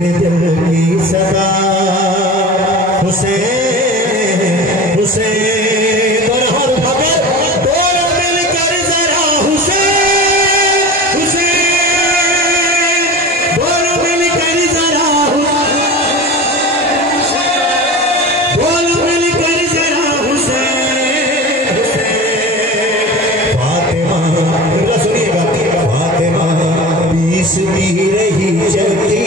दिल की सदा हुसैन हुसैन और हर भगत बोल मिलकर जरा हुसैन हुसैन बोल मिलकर जरा बोल मिलकर जरा हुसैन हुसैन फातिमा सुनिएगा फातिमा बीसती रही चलती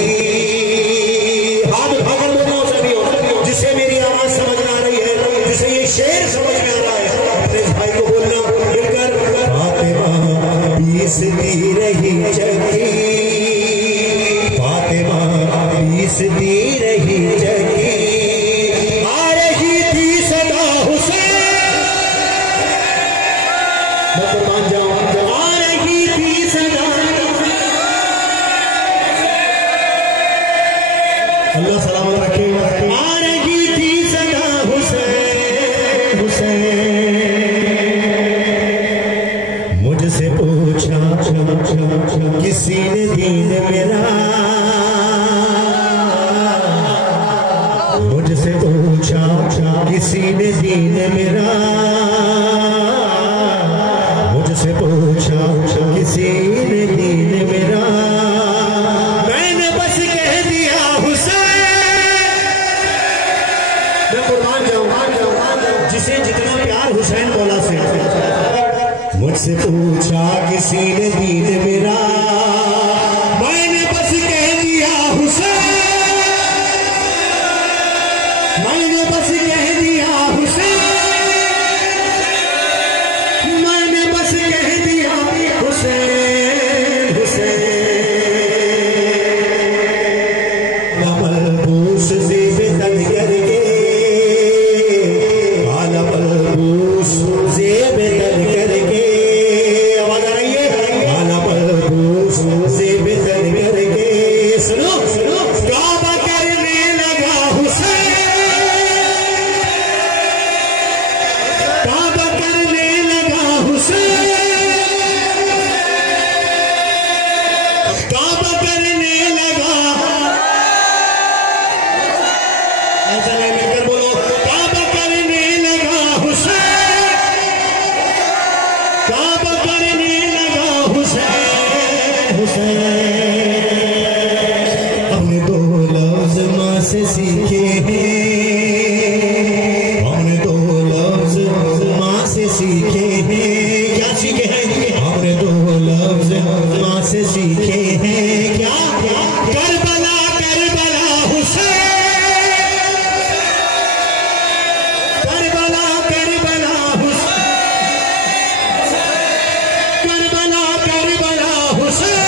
जिसे मेरी आवाज समझ में आ रही है, जिसे ये शेर समझ में आ रहा है, अपने भाई को बोलना मिलकर फातिमा बीसती रही जगी फातिमा बीसती रही जगी आ रही थी सदा हुसैन मैं तो मान जाऊं आ रही थी सदा अल्लाह सलामत रखे मुझसे पूछा किसी ने दीन मेरा मुझसे पूछा किसी ने दीन मेरा मुझसे पूछा किसी ने दीन मेरा मैंने बस कह दिया हुसैन मैं कुर्बान जाऊं जिसे जितना प्यार हुसैन मौला से मुझसे पूछा किसी ने दीन मेरा मैंने बस कह दिया हुसैन मैंने बस कह दिया हुसैन मैंने बस कह दिया हुसैन हुसैन मलबूस से बेदन करके आला मलबूस से बेदन करके हमने दो लफ्ज माँ से सीखे हैं हमने दो लफ्ज माँ से सीखे हैं क्या सीखे हैं हमने दो लफ्ज माँ से सीखे हैं क्या Karbala Karbala Hussain Karbala Karbala Hussain Karbala Karbala Hussain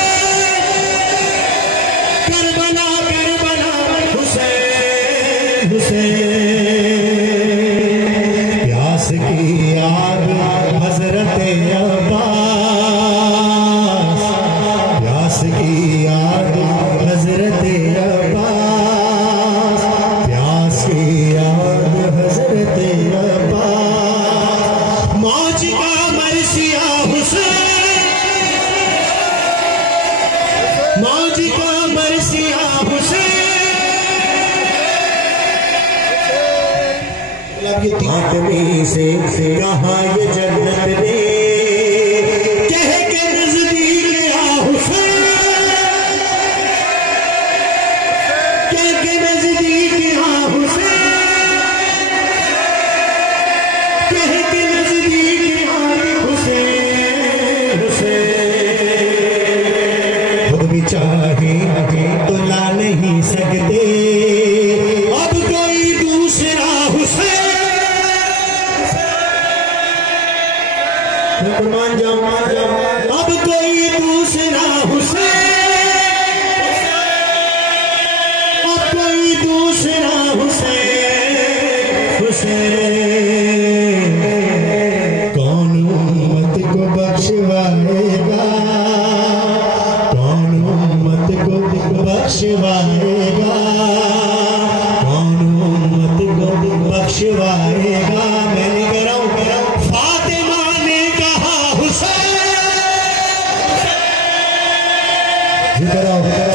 प्यास की आग हजरत अब्बास प्यास की आग हजरत अब्बास प्यास की आग हजरत अब्बास मौज का मरसिया हुसैन मौज का मरसिया हुसैन फातिमी से कहा ये जन्नत ने कह के नजदीक आ हुसैन कह के नजदीक आ हुसैन कह के नजदीक आ हुसैन हुसैन खुद भी चाहे तो ला नहीं सकते अब कोई दूसरा हुसैन मान जाओ अब कोई दूसरा हुसैन अब कोई दूसरा हुसैन हुसैन कौन उम्मत को बख्शवाएगा कौन उम्मत को बख्शवाएगा कौन उम्मत को बख्शवाएगा मैं नहीं कह रहा हूँ फातिमा ने कहा हुसैन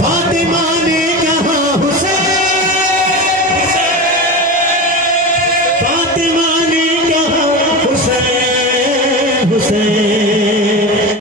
फातिमा ने कहा फातिमा ने कहा हुसैन हुसैन